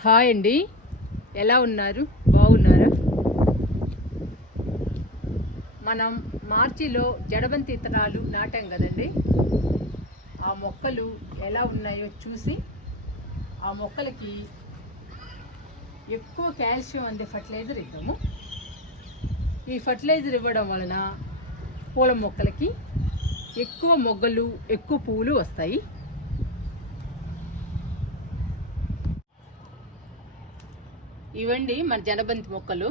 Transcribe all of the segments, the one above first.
Hi అండి, ఎలా ఉన్నారు? బాగున్నారా? మనం మార్చిలో జడబంతి విత్తనాలు నాటాం కదండి. ఆ మొక్కలు ఎలా ఉన్నాయో చూసి ఆ మొక్కలకి ఎక్కువ కాల్షియం అందే ఫర్టిలైజర్ ఇద్దాము. ఈ ఫర్టిలైజర్ ఇవ్వడం వలన పూల మొక్కలకి ఎక్కువ మొగ్గలు, ఎక్కువ పువ్వులు వస్తాయి. ఇవండి మన జడబంతి మొక్కలు.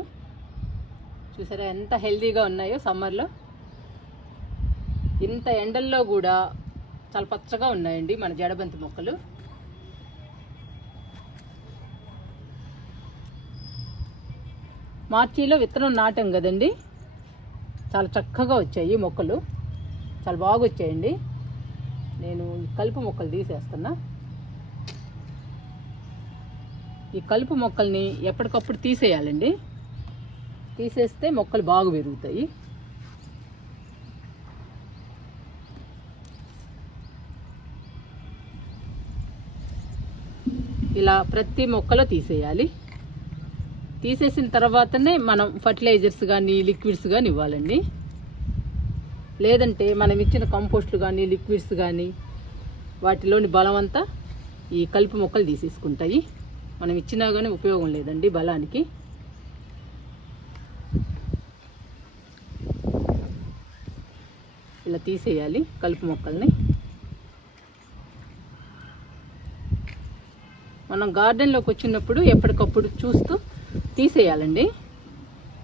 చూసారా ఎంత హెల్తీగా ఉన్నాయో. సమ్మర్లో ఇంత ఎండల్లో కూడా చాలా పచ్చగా ఉన్నాయండి మన జడబంతి మొక్కలు. మార్చిలో విత్తనం నాటాం కదండి, చాలా చక్కగా వచ్చాయి మొక్కలు, చాలా బాగా వచ్చాయండి. నేను ఈ కలుపు మొక్కలు తీసేస్తున్నా. ఈ కలుపు మొక్కల్ని ఎప్పటికప్పుడు తీసేయాలండి. తీసేస్తే మొక్కలు బాగా పెరుగుతాయి. ఇలా ప్రతి మొక్కలో తీసేయాలి. తీసేసిన తర్వాతనే మనం ఫర్టిలైజర్స్ కానీ లిక్విడ్స్ కానీ ఇవ్వాలండి. లేదంటే మనం ఇచ్చిన కంపోస్ట్లు కానీ లిక్విడ్స్ కానీ వాటిలోని బలం అంతా ఈ కలుపు మొక్కలు తీసేసుకుంటాయి. మనం ఇచ్చినా కానీ ఉపయోగం లేదండి బలానికి. ఇలా తీసేయాలి కలుపు మొక్కల్ని. మనం గార్డెన్లోకి వచ్చినప్పుడు ఎప్పటికప్పుడు చూస్తూ తీసేయాలండి,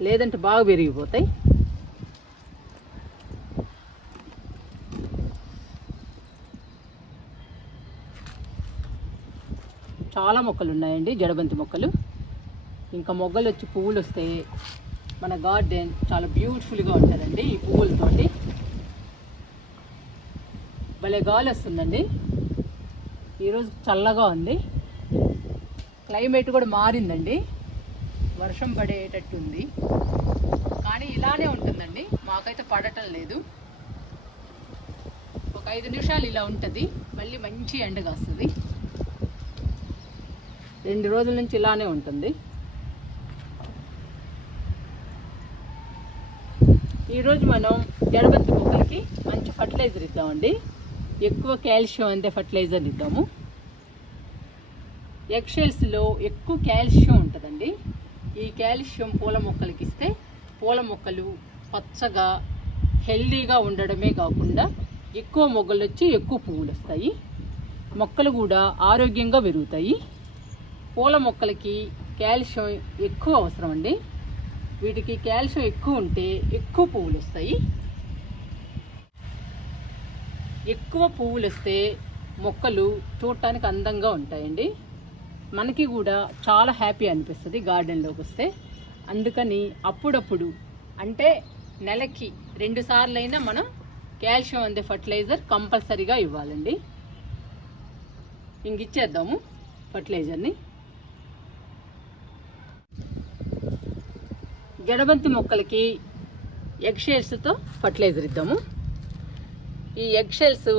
లేదంటే బాగా పెరిగిపోతాయి. చాలా మొక్కలు ఉన్నాయండి జడబంతి మొక్కలు. ఇంకా మొగ్గలు వచ్చి పువ్వులు వస్తే మన గార్డెన్ చాలా బ్యూటిఫుల్గా ఉంటుందండి. ఈ పువ్వులతోటి భలే గాలి వస్తుందండి. ఈరోజు చల్లగా ఉంది, క్లైమేట్ కూడా మారిందండి, వర్షం పడేటట్టు ఉంది. కానీ ఇలానే ఉంటుందండి, మాకైతే పడటం లేదు. ఒక 5 నిమిషాలు ఇలా ఉంటుంది, మళ్ళీ మంచి ఎండగా వస్తుంది. 2 రోజుల నుంచి ఇలానే ఉంటుంది. ఈరోజు మనం జడబంతి మొక్కలకి మంచి ఫర్టిలైజర్ ఇద్దామండి. ఎక్కువ కాల్షియం అందే ఫర్టిలైజర్ ఇద్దాము. ఎగ్షెల్స్లో ఎక్కువ కాల్షియం ఉంటుందండి. ఈ కాల్షియం పూల మొక్కలకి ఇస్తే పూల మొక్కలు పచ్చగా హెల్దీగా ఉండడమే కాకుండా ఎక్కువ మొగ్గలు వచ్చి ఎక్కువ పువ్వులు వస్తాయి. మొక్కలు కూడా ఆరోగ్యంగా పెరుగుతాయి. పూల మొక్కలకి కాల్షియం ఎక్కువ అవసరం అండి. వీటికి కాల్షియం ఎక్కువ ఉంటే ఎక్కువ పువ్వులు వస్తాయి. ఎక్కువ పువ్వులు వస్తే మొక్కలు చూడటానికి అందంగా ఉంటాయండి. మనకి కూడా చాలా హ్యాపీ అనిపిస్తుంది గార్డెన్లోకి వస్తే. అందుకని అప్పుడప్పుడు, అంటే నెలకి 2 సార్లు అయినా మనం కాల్షియం అందే ఫర్టిలైజర్ కంపల్సరీగా ఇవ్వాలండి. ఇచ్చేద్దాము ఫర్టిలైజర్ని. జడబంతి మొక్కలకి ఎగ్షెల్స్తో ఫర్టిలైజర్ ఇద్దాము. ఈ ఎగ్షెల్స్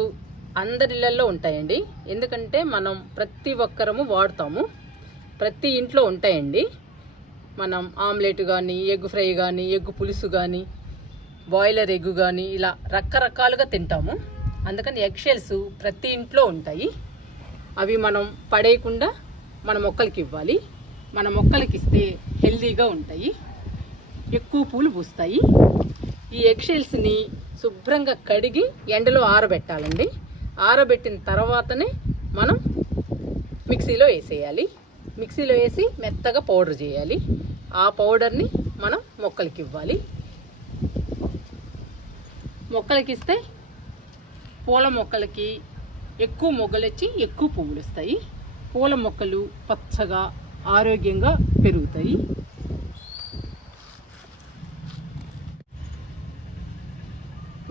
అందరిళ్ళల్లో ఉంటాయండి, ఎందుకంటే మనం ప్రతి ఒక్కరము వాడతాము. ప్రతి ఇంట్లో ఉంటాయండి. మనం ఆమ్లెట్ కానీ, ఎగ్ ఫ్రై కానీ, ఎగ్ పులుసు కానీ, బాయిలర్ ఎగ్ కానీ, ఇలా రకరకాలుగా తింటాము. అందుకని ఎగ్షెల్స్ ప్రతి ఇంట్లో ఉంటాయి. అవి మనం పడేయకుండా మన మొక్కలకి ఇవ్వాలి. మన మొక్కలకి ఇస్తే హెల్దీగా ఉంటాయి, ఎక్కువ పూలు పూస్తాయి. ఈ ఎగ్షెల్స్ని శుభ్రంగా కడిగి ఎండలో ఆరబెట్టాలండి. ఆరబెట్టిన తర్వాతనే మనం మిక్సీలో వేసేయాలి. మిక్సీలో వేసి మెత్తగా పౌడర్ చేయాలి. ఆ పౌడర్ని మనం మొక్కలకి ఇవ్వాలి. మొక్కలకి ఇస్తే పూల మొక్కలకి ఎక్కువ మొగ్గలు వచ్చి ఎక్కువ పువ్వులు వస్తాయి. పూల మొక్కలు పచ్చగా ఆరోగ్యంగా పెరుగుతాయి.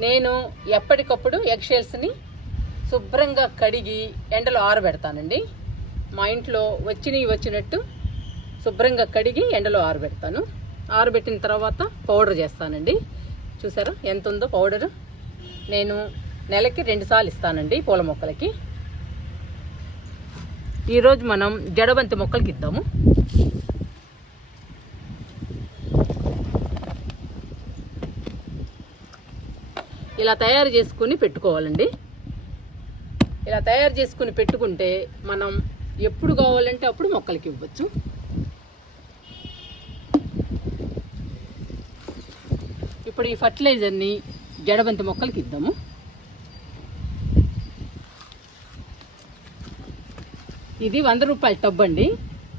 నేను ఎప్పటికప్పుడు ఎగ్షెల్స్ని శుభ్రంగా కడిగి ఎండలో ఆరబెడతానండి. మా ఇంట్లో వచ్చినట్టు శుభ్రంగా కడిగి ఎండలో ఆరబెడతాను. ఆరబెట్టిన తర్వాత పౌడర్ చేస్తానండి. చూసారా ఎంత ఉందో పౌడరు. నేను నెలకి 2 సార్లు ఇస్తానండి పూల మొక్కలకి. ఈరోజు మనం జడబంతి మొక్కలకి ఇద్దాము. ఇలా తయారు చేసుకుని పెట్టుకోవాలండి. ఇలా తయారు చేసుకుని పెట్టుకుంటే మనం ఎప్పుడు కావాలంటే అప్పుడు మొక్కలకి ఇవ్వచ్చు. ఇప్పుడు ఈ ఫర్టిలైజర్ని జడబంతి మొక్కలకి ఇద్దాము. ఇది 100 రూపాయల టబ్ అండి.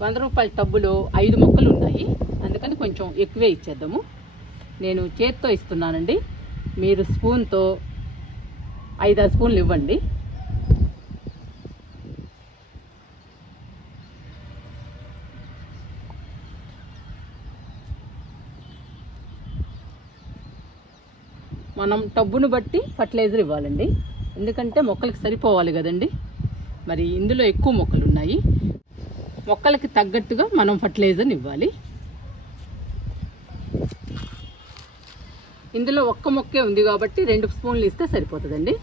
100 రూపాయల టబ్బులో 5 మొక్కలు ఉన్నాయి, అందుకని కొంచెం ఎక్కువే ఇచ్చేద్దాము. నేను చేత్తో ఇస్తున్నానండి, మీరు స్పూన్తో 5-6 స్పూన్లు ఇవ్వండి. మనం టబ్బును బట్టి ఫర్టిలైజర్ ఇవ్వాలండి, ఎందుకంటే మొక్కలకి సరిపోవాలి కదండి. మరి ఇందులో ఎక్కువ మొక్కలు ఉన్నాయి, మొక్కలకి తగ్గట్టుగా మనం ఫర్టిలైజర్ని ఇవ్వాలి. ఇందులో ఒక్క మొక్కే ఉంది కాబట్టి 2 స్పూన్లు ఇస్తే సరిపోతుందండి.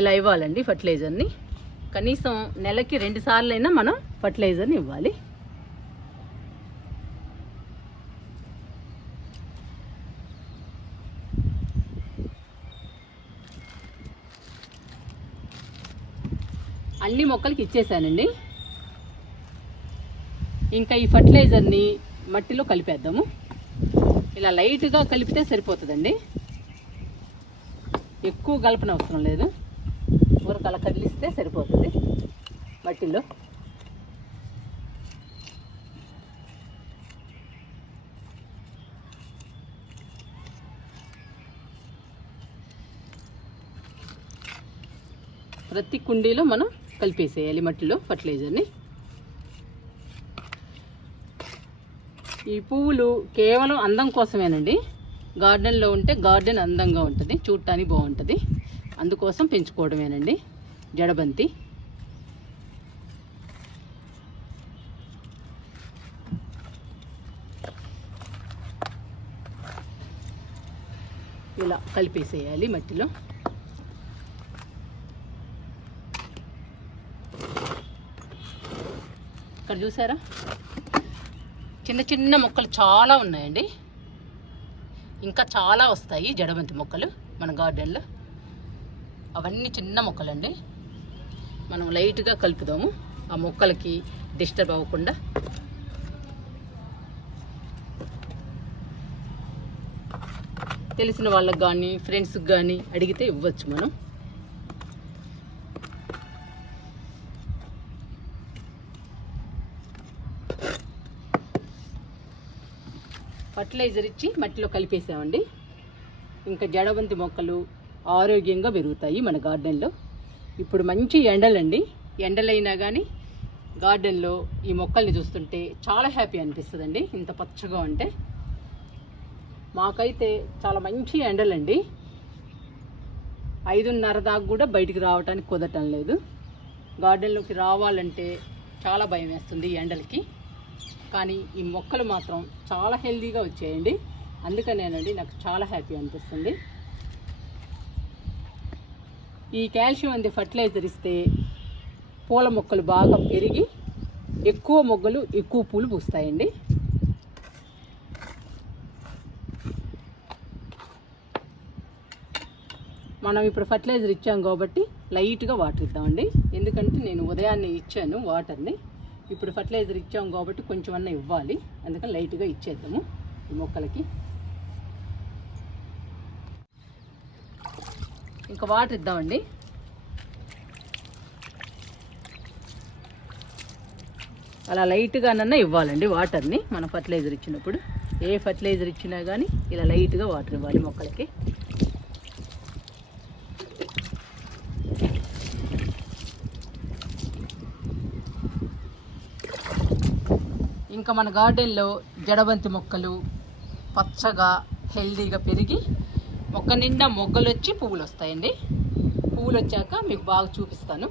ఇలా ఇవ్వాలండి ఫర్టిలైజర్ని. కనీసం నెలకి 2 సార్లు అయినా మనం ఫర్టిలైజర్ని ఇవ్వాలి. అన్ని మొక్కలకి ఇచ్చేసానండి. ఇంకా ఈ ఫర్టిలైజర్ని మట్టిలో కలిపేద్దాము. ఇలా లైట్గా కలిపితే సరిపోతుందండి, ఎక్కువ కలపన అవసరం లేదు. ఊరికి అలా కదిలిస్తే సరిపోతుంది మట్టిలో. ప్రతి కుండీలో మనం కలిపేసేయాలి మట్టిలో ఫర్టిలైజర్ని. ఈ పువ్వులు కేవలం అందం కోసమేనండి. గార్డెన్లో ఉంటే గార్డెన్ అందంగా ఉంటుంది, చూడటానికి బాగుంటుంది, అందుకోసం పెంచుకోవడమేనండి జడబంతి. ఇలా కలిపేసేయాలి మట్టిలో. ఇక్కడ చూసారా, చిన్న చిన్న మొక్కలు చాలా ఉన్నాయండి. ఇంకా చాలా వస్తాయి జడబంతి మొక్కలు మన గార్డెన్లో. అవన్నీ చిన్న మొక్కలండి. మనం లైట్గా కలుపుదాము, ఆ మొక్కలకి డిస్టర్బ్ అవ్వకుండా. తెలిసిన వాళ్ళకి కానీ ఫ్రెండ్స్కి కానీ అడిగితే ఇవ్వచ్చు మనం. ఫర్టిలైజర్ ఇచ్చి మట్టిలో కలిపేసామండి. ఇంకా జడబంతి మొక్కలు ఆరోగ్యంగా పెరుగుతాయి మన గార్డెన్లో. ఇప్పుడు మంచి ఎండలండి, ఎండలైనా కానీ గార్డెన్లో ఈ మొక్కల్ని చూస్తుంటే చాలా హ్యాపీ అనిపిస్తుందండి. ఇంత పచ్చగా ఉంటే మాకైతే చాలా మంచి ఎండలండి. 5:30 దాకా కూడా బయటికి రావడానికి కుదరటం లేదు. గార్డెన్లోకి రావాలంటే చాలా భయం వేస్తుంది ఈ ఎండలకి. కానీ ఈ మొక్కలు మాత్రం చాలా హెల్తీగా వచ్చాయండి, అందుకనేనండి నాకు చాలా హ్యాపీ అనిపిస్తుంది. ఈ కాల్షియం అందే ఫర్టిలైజర్ ఇస్తే పూల మొక్కలు బాగా పెరిగి ఎక్కువ మొగ్గలు ఎక్కువ పూలు పూస్తాయండి. మనం ఇప్పుడు ఫర్టిలైజర్ ఇచ్చాం కాబట్టి లైట్గా వాటర్ ఇద్దామండి, ఎందుకంటే నేను ఉదయాన్నే ఇచ్చాను వాటర్ని. ఇప్పుడు ఫర్టిలైజర్ ఇచ్చాం కాబట్టి కొంచెం అన్నా ఇవ్వాలి, అందుకని లైట్గా ఇచ్చేద్దాము ఈ మొక్కలకి. ఇంకా వాటర్ ఇద్దామండి. అలా లైట్గానన్నా ఇవ్వాలండి వాటర్ని మనం ఫర్టిలైజర్ ఇచ్చినప్పుడు. ఏ ఫర్టిలైజర్ ఇచ్చినా కానీ ఇలా లైట్గా వాటర్ ఇవ్వాలి మొక్కలకి. ఇంకా మన గార్డెన్లో జడబంతి మొక్కలు పచ్చగా హెల్దీగా పెరిగి మొక్క నిండా మొగ్గలు వచ్చి పువ్వులు వస్తాయండి. పువ్వులు వచ్చాక మీకు బాగా చూపిస్తాను.